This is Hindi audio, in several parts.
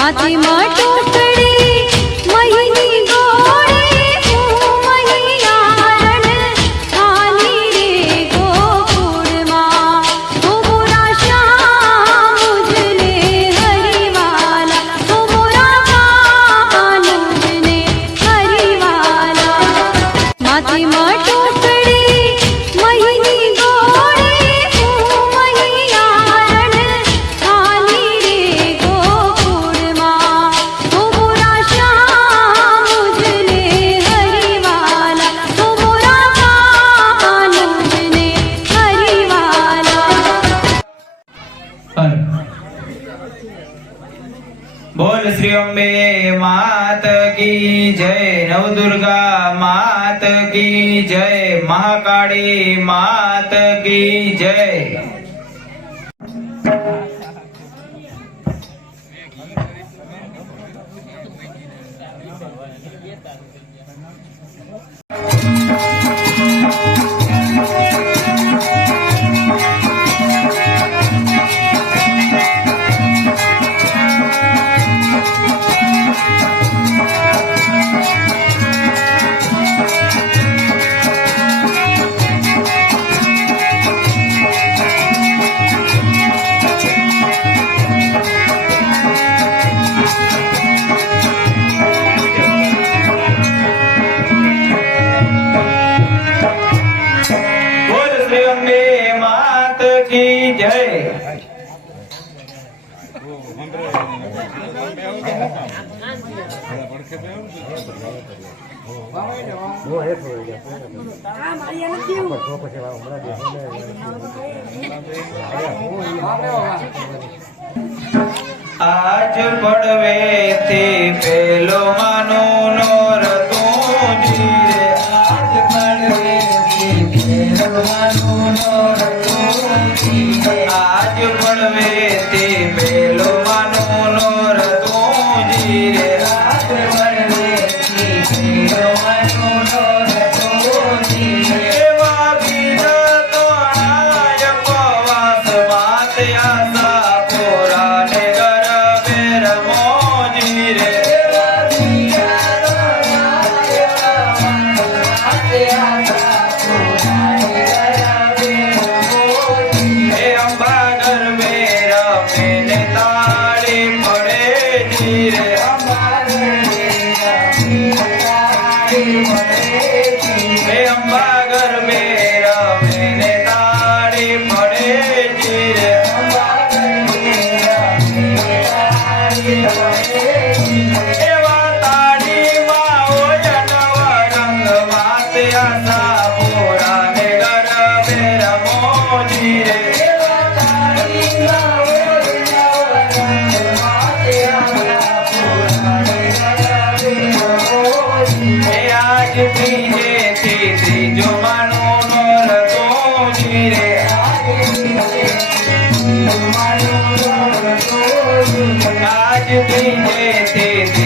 माटी माटी अर बोल श्री अम्बे मात की जय नव दुर्गा मात की जय महाकाली मात की जय આજ પડવે તે પેલો માનો जिंदगी है तेरी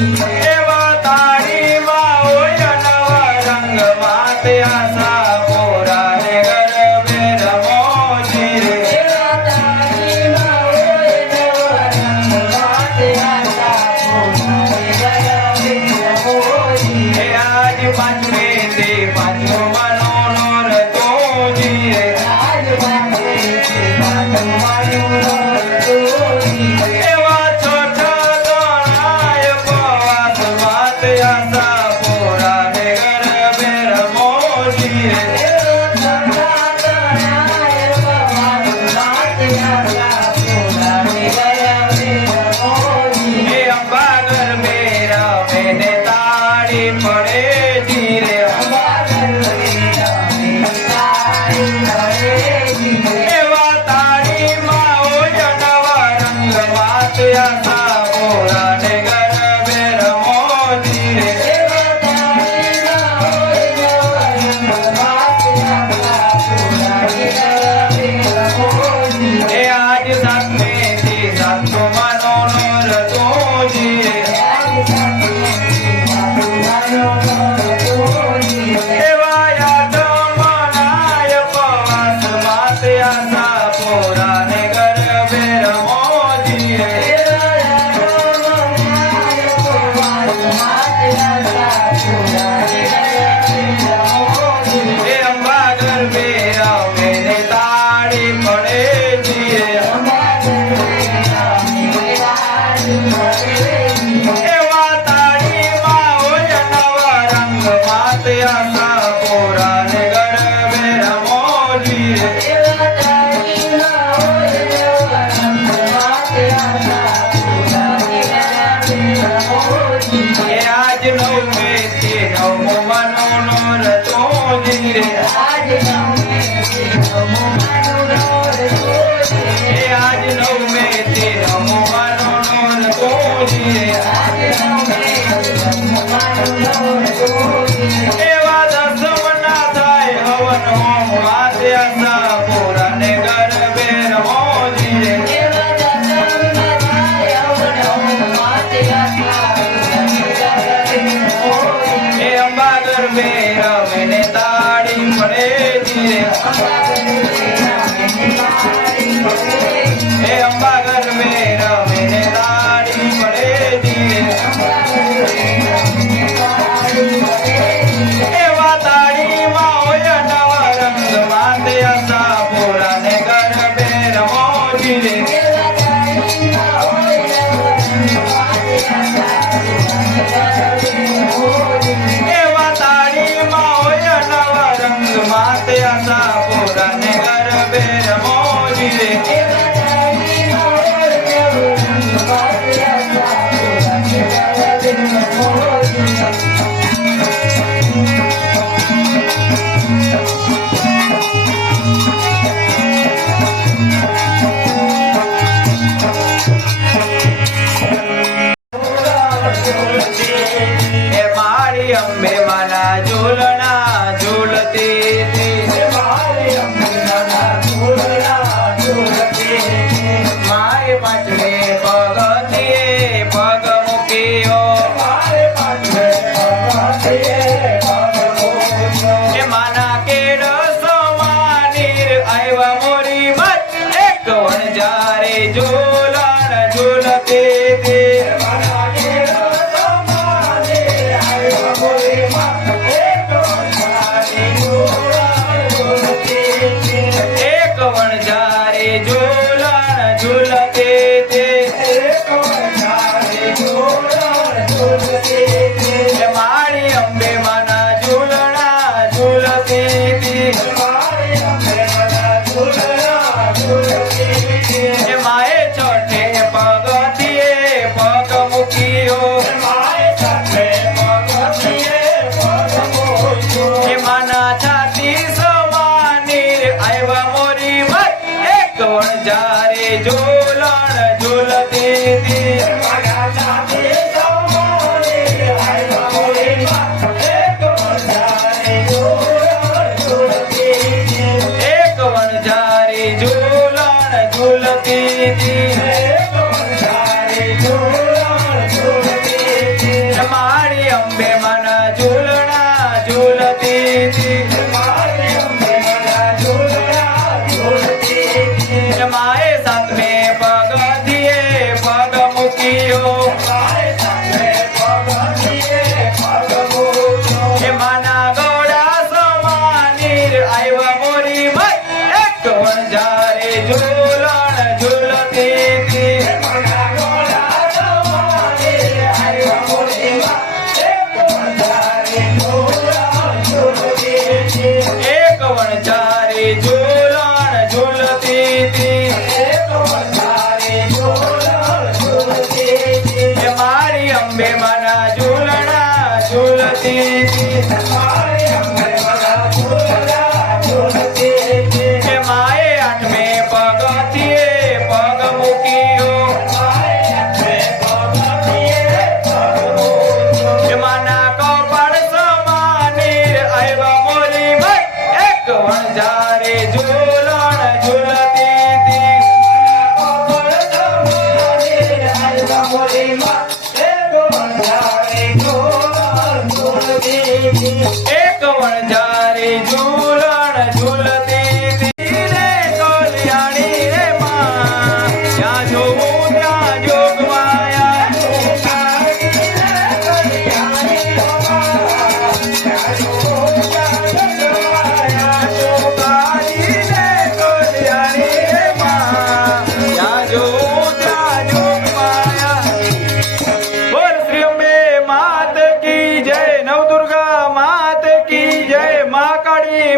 Thank you. Amen. Yeah. Yeah. 안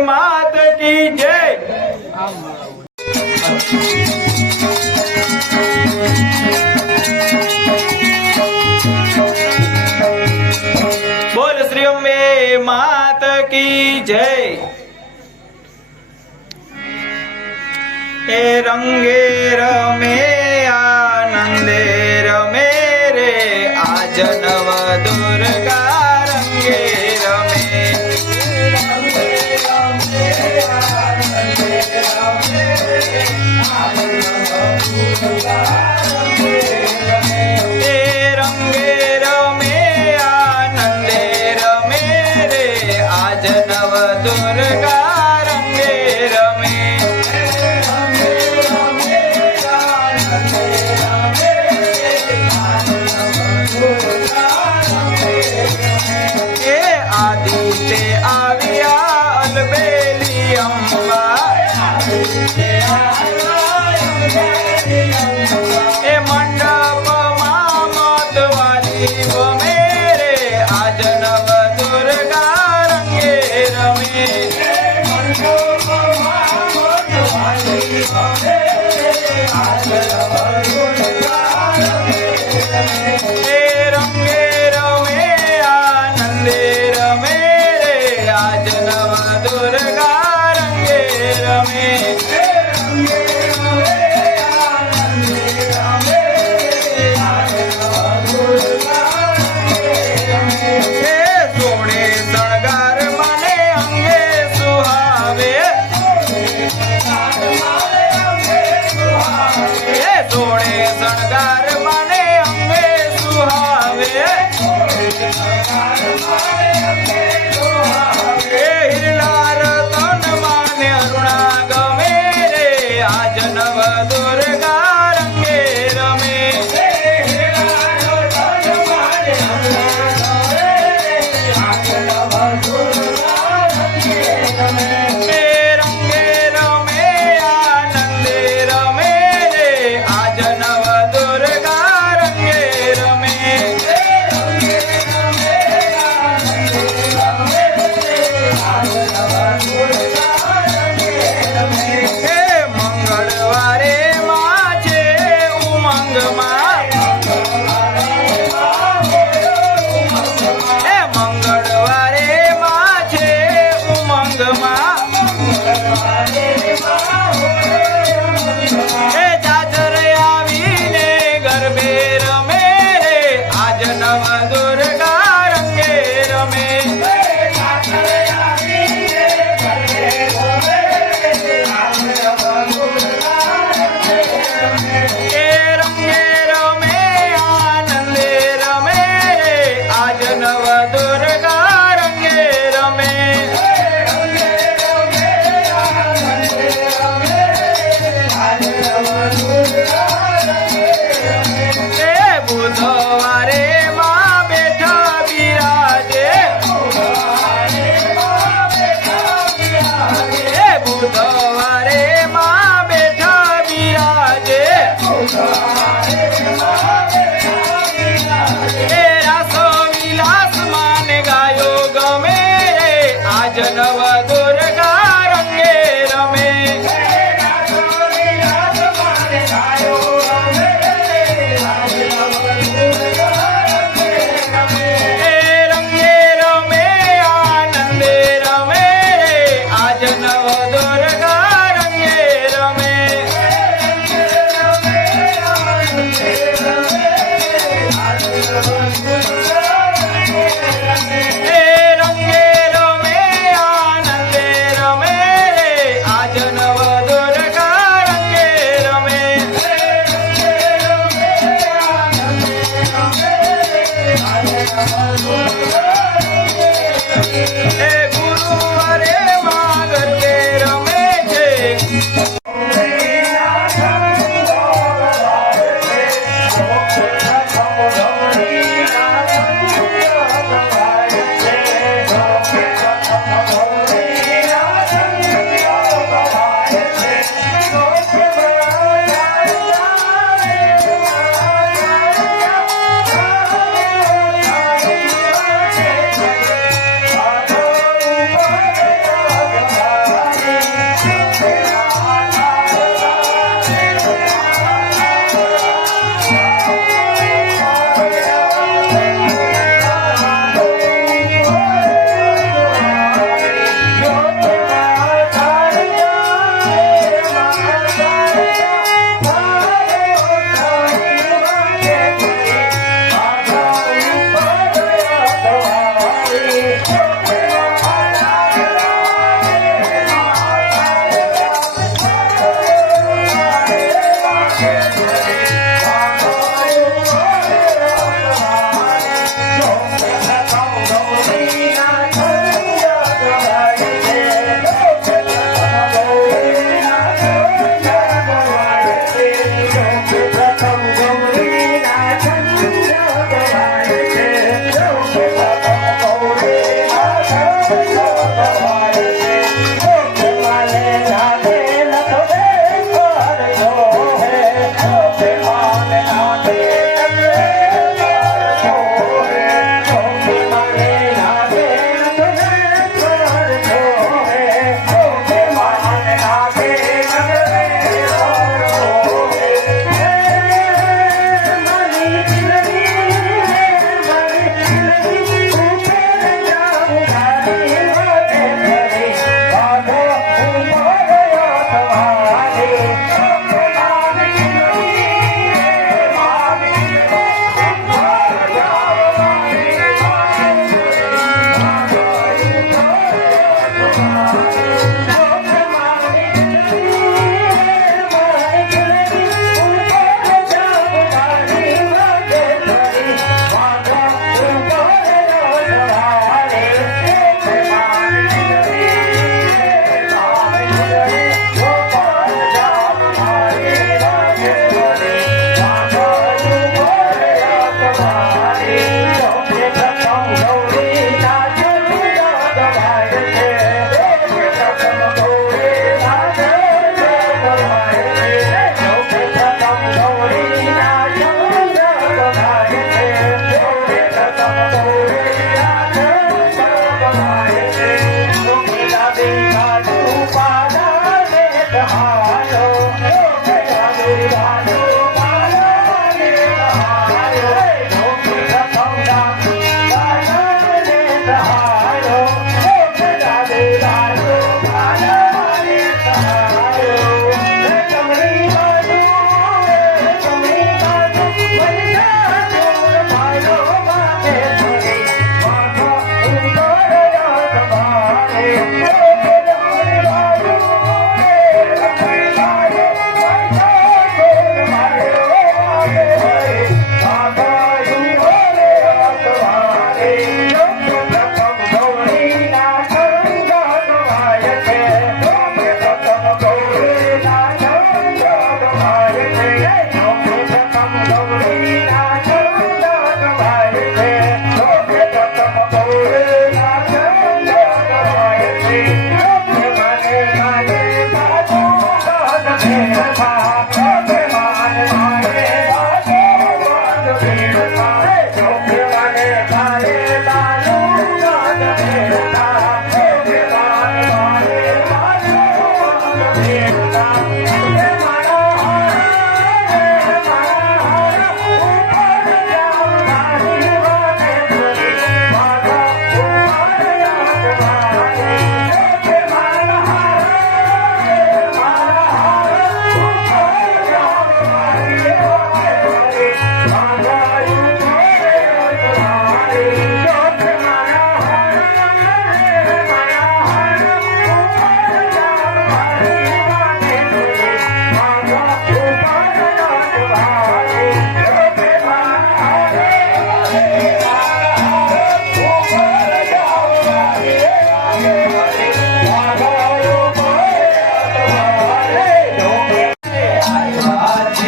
मात की जय बोल श्री अम्बे मात की जय ए रंगे रमे आनंदे रमे रे आजनवदो Thank hey, you.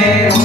Gracias.